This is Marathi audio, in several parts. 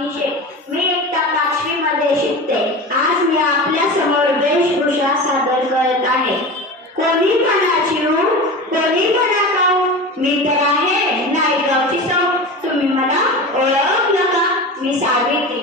निशे मी इयत्ता 5वी मध्ये शिकते. आज मी आपल्या समोर वेशभूषा सादर करत आहे. कोणी म्हणाची कोणी म्हणा काऊ, मी तर आहे नायगावची सौ. तुम्ही मला ओळखलं का? मी सावित्री.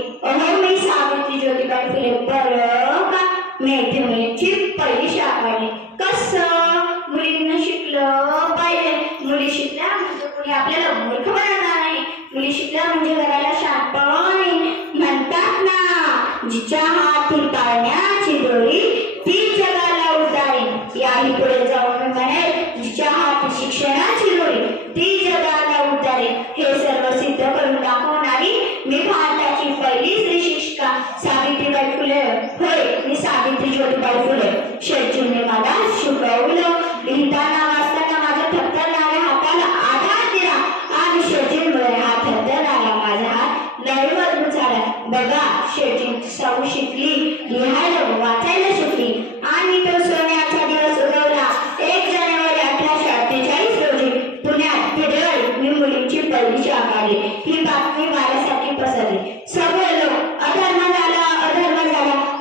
मी सावित्री ज्योतिबा फुले. बरं का? मेथीची पहिली शाळा. कसं मुलींना शिकलं पाहिजे. मुली शिकल्या म्हणजे कोणी आपल्याला मूर्ख बनवणार नाही. मुली शिकल्या म्हणजे घराला शांतपणे म्हणतात ना, जिच्या हातून पाळण्याची दोरी ती जगाला उतारेल. याही पुढे जाऊन मी म्हणेल, जिच्या हाती शिक्षणाची दोरी ती जगाला उतारेल. हे सर्व सिद्ध करून दाखवणारी मी भारताची पहिली स्त्री शिक्षिका सावित्रीबाई फुले होय. मी सावित्री ज्योतिबा फुले. शेठजींनी मला शिकवलं. लिहिताना वाचताना माझ्या थरथरणाऱ्या हाताला आधार दिला आणि शेठजींमुळे हा थरथरणारा माझा हात लढवत झाला. बघा, शेठजींची सौ शिकली, लिहायला वाचायला शिकली आणि तो सोन्याचा दिवस उगवला. 1 जानेवारी 1848 रोजी पुण्यात फिरवली मी मुलींची पहिली शाळा काढली. ही बातमी माझ्यासाठी पसरली. सगळे लोक अधर्म झाला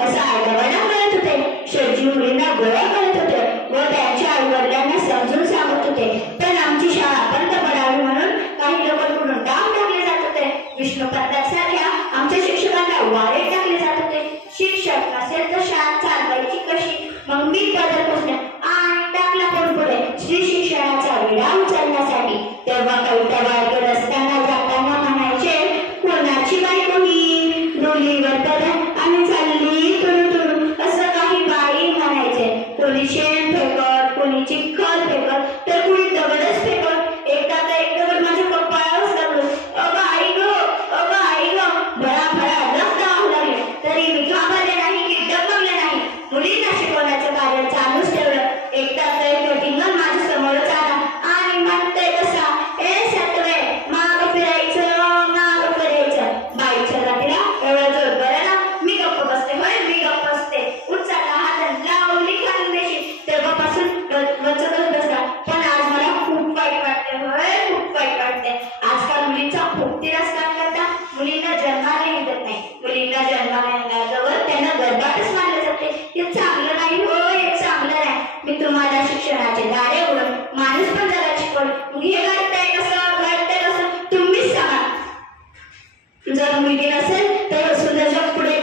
असं आरडाओरडा करत होते. शेठजी मुलींना गोळ्या करत होते व त्यांच्या आईवडिलांना समजून सांगत होते. पण आमची शाळा बंद पडावी म्हणून काही लोक म्हणून डाव टाकले जात होते. विष्णुपंतांसारख्या आमच्या शिक्षकांना वारे टाकले जात होते. शिक्षक नसेल तर शाळा चालवायची कशी? मग मी पदर पुसले आणि टाकला पण पुढे श्री शिक्षणाचा विडा उचलण्यासाठी. तेव्हा कविता बाळकर रस्त्याला जाताना म्हणायचे, कोणाची बायको ही डोलीवर पदर आणि चालली तुडू असं काही बाई म्हणायचे. कोणी शेण फेकत, कोणी चिखल फेकत, तर कोणी दगडच फेकत. एकदा तर एक दगड माझ्या कपाळावरच लागलं. अगं आई ग भळा रक्त वाहू लागले. तरी मी घाबरले नाही की डगमगले नाही. मुलींना शिकवण्याचं कार्य चालूच ठेवलं. एकदा तर एक टिंगल माझ्या समोरच आला आणि म्हणतोय कसा, ए सत्वे, माग फिरायचं. बाईच्या जातीला एवढा जोर बरं ना. मी गप्प बसते. होय, मी गप्प बसते. उच्चाला हात लावली खानदेशी. तेव्हापासून वचकच बसला. पण आज मला खूप वाईट वाटते. होय, खूप वाईट वाटते. आजकाल मुलींचा खूप तिरस्कार करतात. मुलींना जन्माला देत नाही. मुलींना जन्माला आणल्यावर त्यांना गर्भातच मानले जाते. हे चांगलं नाही. हो, हे चांगलं नाही. मी तुम्हाला शिक्षणाचे दारे उघडून माणूस पण जगायला शिकवलं. हे घडतंय कसं तुम्हीच सांगा. जर मुलगी नसेल तर सुद्धा जग पुढे